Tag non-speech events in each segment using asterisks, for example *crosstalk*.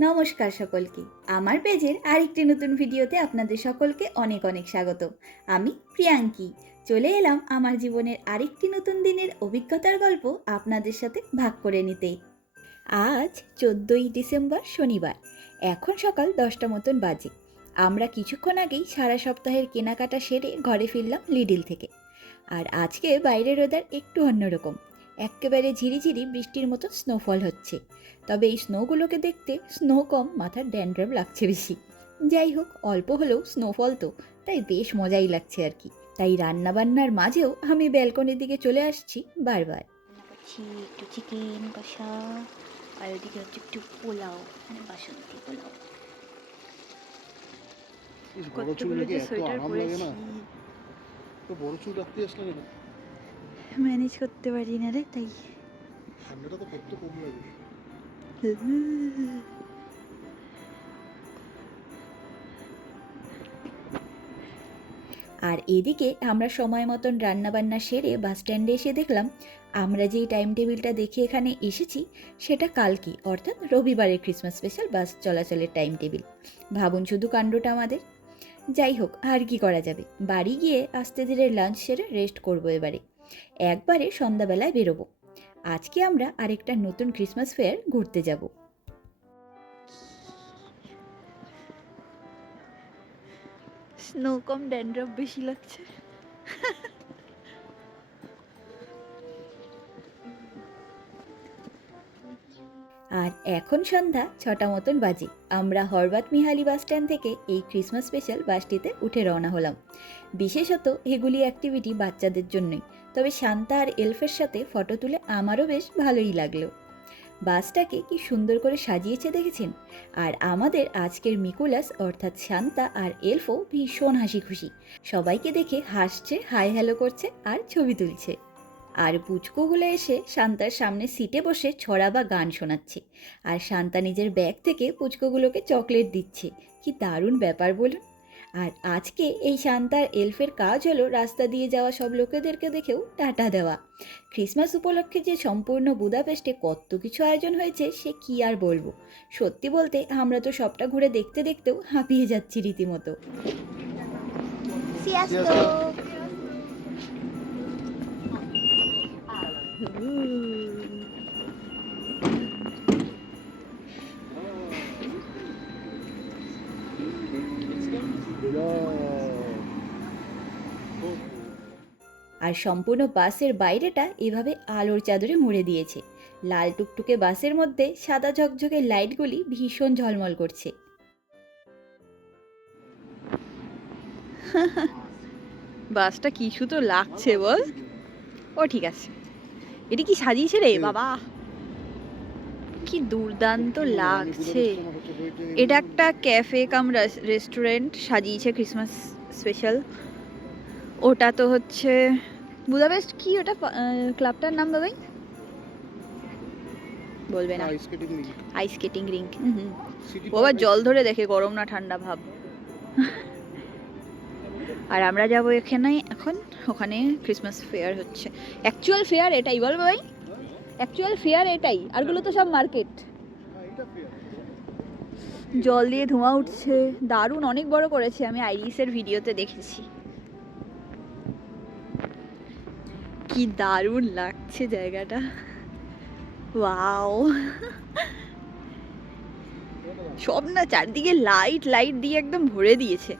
নমস্কার সকলকে। আমার পেজের আরেকটি নতুন ভিডিওতে আপনাদের সকলকে অনেক অনেক স্বাগত। আমি প্রিয়াঙ্কি। চলে এলাম আমার জীবনের আরেকটি নতুন দিনের অভিজ্ঞতার গল্প আপনাদের সাথে ভাগ করে নিতে। আজ চোদ্দোই ডিসেম্বর শনিবার। এখন সকাল দশটা মতন বাজে। আমরা কিছুক্ষণ আগেই সারা সপ্তাহের কেনাকাটা সেরে ঘরে ফিরলাম লিডিল থেকে। আর আজকে বাইরের ওয়েদার একটু অন্যরকম। একেবারে ঝিরিঝিরি বৃষ্টির মতো স্নোফল হচ্ছে। তবে এই স্নোগুলোকে দেখতে স্নো কম মাথার ড্যান্ড্রাফ লাগছে বেশি। যাই হোক অল্প হলেও স্নোফল তো তাই বেশ মজাই লাগছে আর কি। তাই রান্নাবান্নার মাঝেও আমি ব্যালকনির দিকে চলে আসছি বারবার। একটু চিকেন কষা আর ওদিকে হচ্ছে একটু পোলাও মানে বাসন্তী পোলাও। ইস, বড় চুল কতগুলো যে এত সোয়েটার আরাম লাগে পরেছি। না। তো বড় চুল রাখতে আসলে কেন ম্যানেজ করতে পারি না রে তাই। ঠান্ডাটা তো কত কম লাগে আর এদিকে আমরা সময় মতন রান্নাবান্না সেরে বাস স্ট্যান্ডে এসে দেখলাম আমরা যেই টাইম টেবিলটা দেখে এখানে এসেছি সেটা কালকে অর্থাৎ রবিবারের ক্রিসমাস স্পেশাল বাস চলাচলের টাইম টেবিল ভাবুন শুধু কাণ্ডটা আমাদের। যাই হোক আর কি করা যাবে? বাড়ি গিয়ে আস্তে ধীরে লাঞ্চ সেরে রেস্ট করব এবারে। একবারে সন্ধ্যাবেলায় বেরোবো। আজকে আমরা আরেকটা নতুন ক্রিসমাস ফেয়ার ঘুরতে যাব। স্নো কম ড্যান্ড্রফ বেশি লাগছে। আর এখন সন্ধ্যা ছটা মতন বাজে। আমরা হরবাত মিহালি বাস স্ট্যান্ড থেকে এই ক্রিসমাস স্পেশাল বাসটিতে উঠে রওনা হলাম। বিশেষত এগুলি অ্যাক্টিভিটি বাচ্চাদের জন্যই। তবে শান্তা আর এলফের সাথে ফটো তুলে আমারও বেশ ভালোই লাগল। বাসটাকে কি সুন্দর করে সাজিয়েছে দেখেছেন? আর আমাদের আজকের মিকুলাস, অর্থাৎ শান্তা আর এলফও ভীষণ হাসি খুশি। সবাইকে দেখে হাসছে, হাই হ্যালো করছে আর ছবি তুলছে। আর পুচকুগুলো এসে শান্তার সামনে সিটে বসে ছড়া বা গান শোনাচ্ছে। আর শান্তা নিজের ব্যাগ থেকে পুচকুগুলোকে চকলেট দিচ্ছে। কি দারুণ ব্যাপার বলুন। আর আজকে এই শান্তার এলফের কাজ হলো রাস্তা দিয়ে যাওয়া সব লোকেদেরকে দেখেও টাটা দেওয়া। ক্রিসমাস উপলক্ষে যে সম্পূর্ণ বুদাপেস্টে কত কিছু আয়োজন হয়েছে সে কি আর বলব? সত্যি বলতে আমরা তো সবটা ঘুরে দেখতে দেখতেও হাঁপিয়ে যাচ্ছি রীতিমতো। সিয়াস্তো। আর সম্পূর্ণ বাসের বাইরেটা এভাবে আলোর চাদরে মুড়ে দিয়েছে। লাল টুকটুকে বাসের মধ্যে সাদা ঝকঝকে লাইটগুলি ভীষণ ঝলমল করছে। *laughs* বাসটা কিছু তো লাগছে বল। ও, ঠিক আছে। এটা কি সাজিয়েছে রে? বাবা। কি দুর্দান্ত লাগছে। এটা একটা ক্যাফে কাম রেস্টুরেন্ট সাজিয়েছে ক্রিসমাস স্পেশাল ওটা তো হচ্ছে বুদাপেস্ট কি ওটা? ক্লাবটার নাম বাবাই? বলবে না। আইস স্কেটিং রিঙ্ক বাবা জল ধরে দেখে গরম না ঠান্ডা ভাব। আর আমরা যাব এখানে এখন ওখানে ক্রিসমাস ফেয়ার হচ্ছে। অ্যাকচুয়াল ফেয়ার এটাই বল ভাই অ্যাকচুয়াল ফেয়ার এটাই। আরগুলো তো সব মার্কেট জল দিয়ে ধোঁয়া উঠছে। দারুণ, অনেক বড় করেছে আমি আইরিসের ভিডিওতে দেখেছি। কি দারুণ লাগছে জায়গাটা। ওয়াও। সব না চারদিকে লাইট লাইট দিয়ে একদম ভরে দিয়েছে।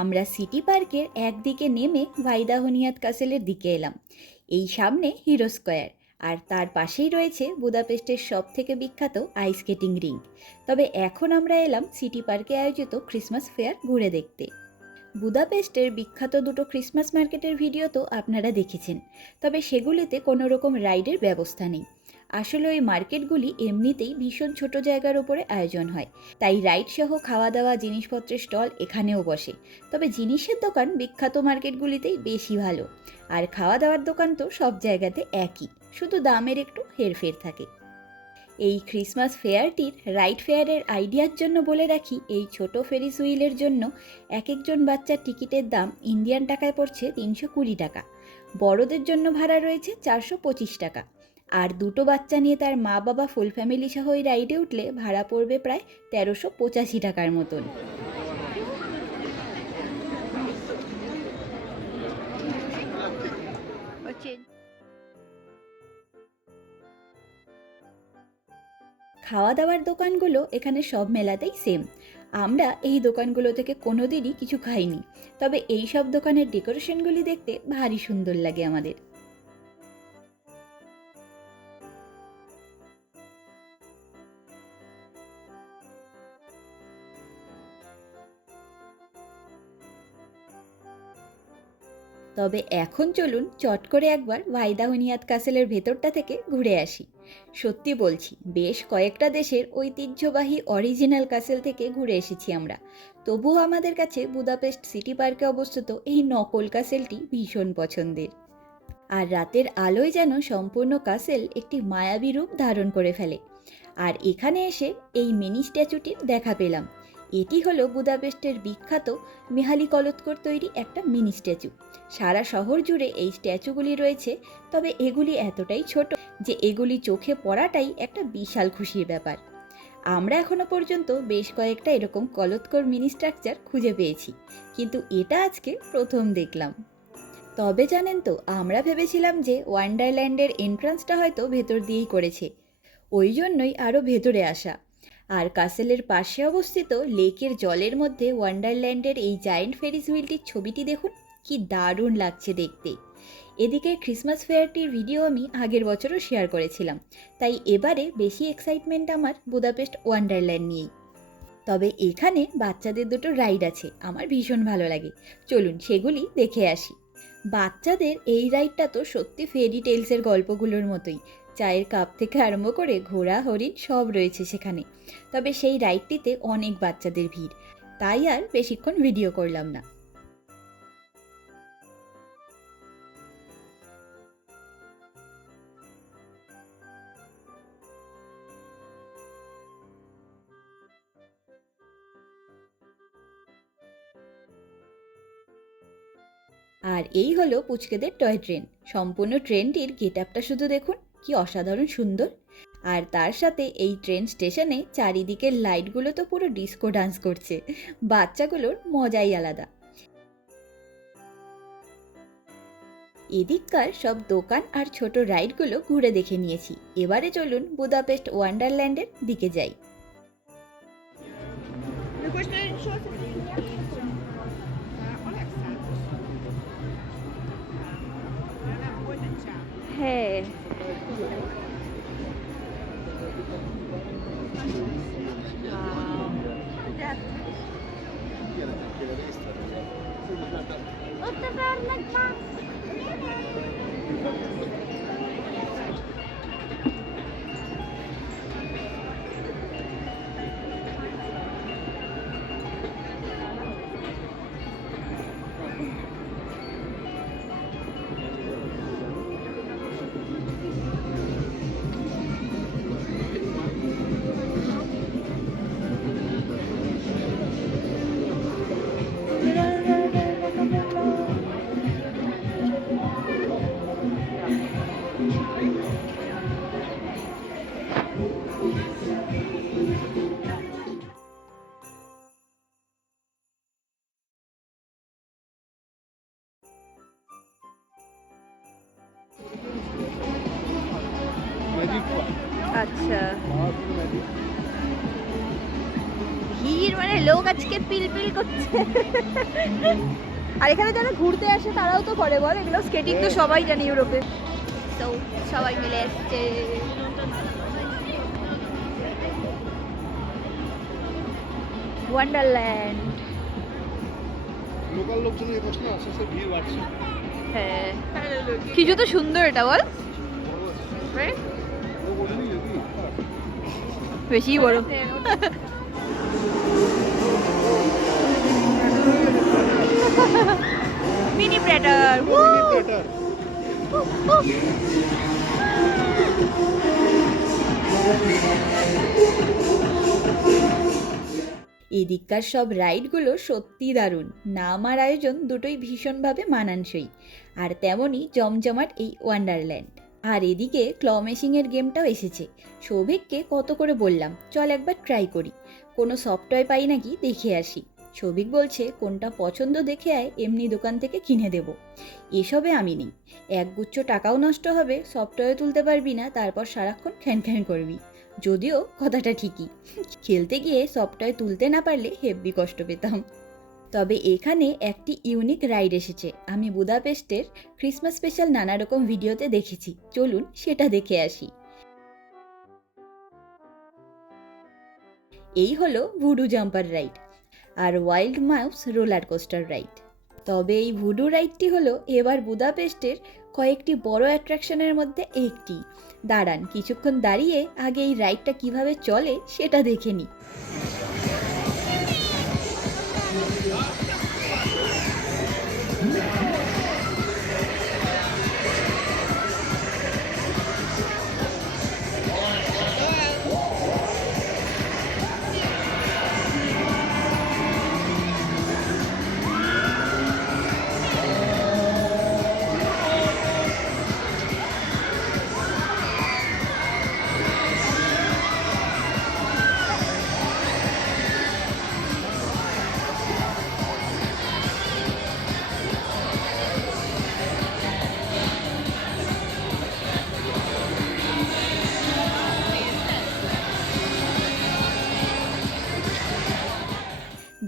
আমরা সিটি পার্কের একদিকে নেমে ভাইদাহনিয়াত কাসেলের দিকে এলাম, এই সামনে হিরো স্কোয়ার। আর তার পাশেই রয়েছে বুদাপেস্টের সব থেকে বিখ্যাত আইস স্কেটিং রিং। তবে এখন আমরা এলাম সিটি পার্কে আয়োজিত ক্রিসমাস ফেয়ার ঘুরে দেখতে। বুদাপেস্টের বিখ্যাত দুটো ক্রিসমাস মার্কেটের ভিডিও তো আপনারা দেখেছেন, তবে সেগুলিতে কোনো রকম রাইডের ব্যবস্থা নেই। আসলে ওই মার্কেটগুলি এমনিতেই ভীষণ ছোট জায়গার ওপরে আয়োজন হয়। তাই রাইড সহ খাওয়া দাওয়া জিনিসপত্রের স্টল এখানেও বসে। তবে জিনিসের দোকান বিখ্যাত মার্কেটগুলিতেই বেশি ভালো। আর খাওয়া দাওয়ার দোকান তো সব জায়গাতে একই। শুধু দামের একটু হেরফের থাকে। এই ক্রিসমাস ফেয়ারটির রাইড ফেয়ারের আইডিয়ার জন্য বলে রাখি, এই ছোট ফেরিস হুইলের জন্য এক একজন বাচ্চার টিকিটের দাম ইন্ডিয়ান টাকায় পড়ছে তিনশো কুড়ি টাকা। বড়দের জন্য ভাড়া রয়েছে চারশো পঁচিশ টাকা। আর দুটো বাচ্চা নিয়ে তার মা বাবা ফুল ফ্যামিলি সহ ওই রাইডে উঠলে ভাড়া পড়বে প্রায় তেরোশো পঁচাশি টাকার মতন। খাওয়া দাওয়ার দোকানগুলো এখানে সব মেলাতেই সেম আমরা এই দোকানগুলো থেকে কোনোদিনই কিছু খাইনি। তবে এই সব দোকানের ডেকোরেশনগুলি দেখতে ভারী সুন্দর লাগে আমাদের। তবে এখন চলুন চট করে একবার ওয়াইদাহুনিয়াত কাসেলের ভেতরটা থেকে ঘুরে আসি। সত্যি বলছি, বেশ কয়েকটা দেশের ঐতিহ্যবাহী অরিজিনাল কাসেল থেকে ঘুরে এসেছি আমরা। তবুও আমাদের কাছে বুদাপেস্ট সিটি পার্কে অবস্থিত এই নকল কাসেলটি ভীষণ পছন্দের। আর রাতের আলোয় যেন সম্পূর্ণ কাসেল একটি মায়াবী রূপ ধারণ করে ফেলে। আর এখানে এসে এই মিনি স্ট্যাচুটির দেখা পেলাম। এটি হলো বুদাপেস্টের বিখ্যাত মেহালি কলৎকর তৈরি একটা মিনি স্ট্যাচু। সারা শহর জুড়ে এই স্ট্যাচুগুলি রয়েছে, তবে এগুলি এতটাই ছোট যে এগুলি চোখে পড়াটাই একটা বিশাল খুশির ব্যাপার। আমরা এখনও পর্যন্ত বেশ কয়েকটা এরকম কলৎকর মিনি স্ট্রাকচার খুঁজে পেয়েছি, কিন্তু এটা আজকে প্রথম দেখলাম। তবে জানেন তো, আমরা ভেবেছিলাম যে ওয়ান্ডারল্যান্ডের এন্ট্রান্সটা হয়তো ভেতর দিয়েই করেছে, ওই জন্যই আরও ভেতরে আসা। আর কাসেলের পাশে অবস্থিত লেকের জলের মধ্যে ওয়ান্ডারল্যান্ডের এই জায়েন্ট ফেরিস হুইলটির ছবিটি দেখুন, কি দারুণ লাগছে দেখতে। এদিকে ক্রিসমাস ফেয়ারটির ভিডিও আমি আগের বছরও শেয়ার করেছিলাম, তাই এবারে বেশি এক্সাইটমেন্ট আমার বুদাপেস্ট ওয়ান্ডারল্যান্ড নিয়েই। তবে এখানে বাচ্চাদের দুটো রাইড আছে, আমার ভীষণ ভালো লাগে। চলুন সেগুলি দেখে আসি। বাচ্চাদের এই রাইডটা তো সত্যি ফেরি টেলসের গল্পগুলোর মতোই চায়ের কাপ থেকে আরম্ভ করে ঘোড়া, হরিণ সব রয়েছে সেখানে। তবে সেই রাইডটিতে অনেক বাচ্চাদের ভিড়। তাই আর বেশিক্ষণ ভিডিও করলাম না। আর এই হলো পুচকেদের টয় ট্রেন। সম্পূর্ণ ট্রেনটির গেট আপটা শুধু দেখুন। কি অসাধারণ সুন্দর। আর তার সাথে এই ট্রেন স্টেশনে চারিদিকের লাইটগুলো তো পুরো ডিস্কো ডান্স করছে। বাচ্চাগুলোর মজাই আলাদা। এদিককার সব দোকান আর ছোট রাইডগুলো ঘুরে দেখে নিয়েছি। এবারে চলুন বুদাপেস্ট ওয়ান্ডারল্যান্ডের দিকে যাই। আচ্ছা। ভিড় মানে লোক আজকে করছে। আর এখানে যারা ঘুরতে আসে তারাও তো করে বল? এগুলো স্কেটিং তো সবাই জানে ইউরোপে। তো সবাই মিলে এসছে ওয়ান্ডারল্যান্ড লোকাল লোকজন এই বছর আস্তে আস্তে ভিড় বাড়ছে। হ্যাঁ। কিছু তো সুন্দর এটা বল? বড় বেশি বড়। মিনি এদিককার সব রাইডগুলো সত্যিই দারুণ। নাম আর আয়োজন দুটোই ভীষণভাবে মানানসই। আর তেমনই জমজমাট এই ওয়ান্ডারল্যান্ড। আর এদিকে ক্লমেশিংয়ের গেমটাও এসেছে। সৌভিককে কত করে বললাম, চল একবার ট্রাই করি। কোনো সফটওয়্যার পাই নাকি দেখে আসি। সৌভিক বলছে, কোনটা পছন্দ দেখে আয়, এমনি দোকান থেকে কিনে দেব। এসবে আমি নেই। একগুচ্ছ টাকাও নষ্ট হবে, সফটওয়্যার তুলতে পারবি না, তারপর সারাক্ষণ খ্যান খ্যান করবি। যদিও কথাটা ঠিকই। খেলতে গিয়ে সফটওয়্যার তুলতে না পারলে হেব্বি কষ্ট পেতাম। তবে এখানে একটি ইউনিক রাইড এসেছে। আমি বুদাপেস্টের ক্রিসমাস স্পেশাল নানা রকম ভিডিওতে দেখেছি। চলুন সেটা দেখে আসি। এই হলো ভুডু জাম্পার রাইড আর wild mouse roller coaster ride. তবে এই ভুডু রাইডটি হলো এবার বুদাপেস্টের কয়েকটি বড় অ্যাট্রাকশনের মধ্যে একটি। দাঁড়ান, কিছুক্ষণ দাঁড়িয়ে আগে এই রাইডটা কীভাবে চলে সেটা দেখে নিই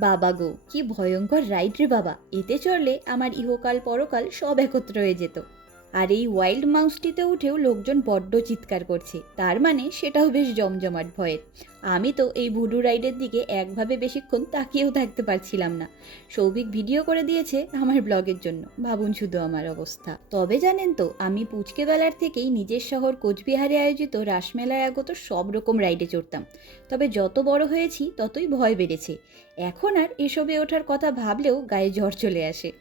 বাবা গো, কি ভয়ঙ্কর রাইড রে বাবা। এতে চড়লে আমার ইহকাল পরকাল সব একত্র হয়ে যেত। আর এই ওয়াইল্ড মাউসটিতে উঠেও লোকজন বড্ড চিৎকার করছে। তার মানে সেটাও বেশ জমজমাট ভয়ের। আমি তো এই ভুডু রাইডের দিকে একভাবে বেশিক্ষণ তাকিয়েও থাকতে পারছিলাম না। সৌভিক ভিডিও করে দিয়েছে আমার ব্লগের জন্য। ভাবুন শুধু আমার অবস্থা। তবে জানেন তো, আমি পুচকে বেলার থেকেই নিজের শহর কোচবিহারে আয়োজিত রাসমেলায় আগত সব রকম রাইডে চড়তাম। তবে যত বড় হয়েছি, ততই ভয় বেড়েছে। এখন আর এসবে ওঠার কথা ভাবলেও গায়ে জ্বর চলে আসে।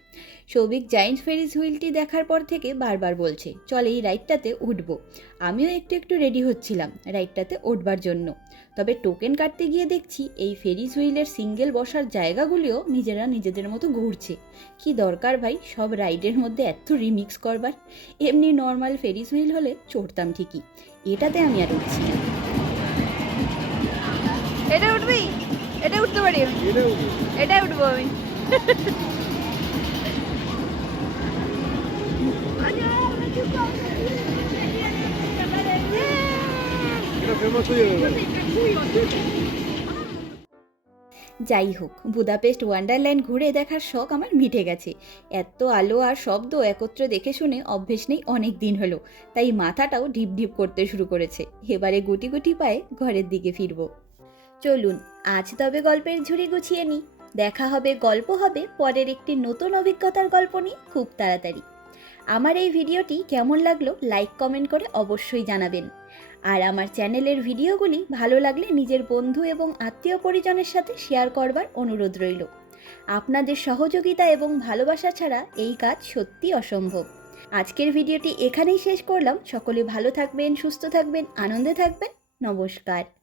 সৌভিক জায়েন্ট ফেরিস হুইলটি দেখার পর থেকে বারবার বলছে চল এই রাইডটাতে উঠবো। আমিও একটু একটু রেডি হচ্ছিলাম রাইডটাতে উঠবার জন্য। তবে টোকেন কাটতে গিয়ে দেখছি এই ফেরিস হুইলের সিঙ্গেল বসার জায়গাগুলিও নিজেরা নিজেদের মতো ঘুরছে। কি দরকার ভাই সব রাইডের মধ্যে এত রিমিক্স করবার? এমনি নর্মাল ফেরিস হুইল হলে চড়তাম ঠিকই। এটাতে আমি আর উঠছি না। এটা উঠবি? এটা উঠতে পারি আমি? এটা উঠবো আমি। *laughs* যাই হোক বুদাপেস্ট ওয়ান্ডারল্যান্ড ঘুরে দেখার শখ আমার মিটে গেছে। এত আলো আর শব্দ একত্র দেখে শুনে অভ্যেস নেই অনেক দিন হলো, তাই মাথাটাও ঢিপ ঢিপ করতে শুরু করেছে। এবারে গুটি গুটি পায়ে ঘরের দিকে ফিরবো। চলুন, আজ তবে গল্পের ঝুড়ি গুছিয়ে নিই। দেখা হবে, গল্প হবে, পরের একটি নতুন অভিজ্ঞতার গল্প নিয়ে খুব তাড়াতাড়ি। আমার এই ভিডিওটি কেমন লাগল, লাইক, কমেন্ট করে অবশ্যই জানাবেন। আর আমার চ্যানেলের ভিডিওগুলি ভালো লাগলে নিজের বন্ধু এবং আত্মীয় পরিজনের সাথে শেয়ার করবার অনুরোধ রইল। আপনাদের সহযোগিতা এবং ভালোবাসা ছাড়া এই কাজ সত্যি অসম্ভব। আজকের ভিডিওটি এখানেই শেষ করলাম। সকলে ভালো থাকবেন, সুস্থ থাকবেন, আনন্দে থাকবেন। নমস্কার।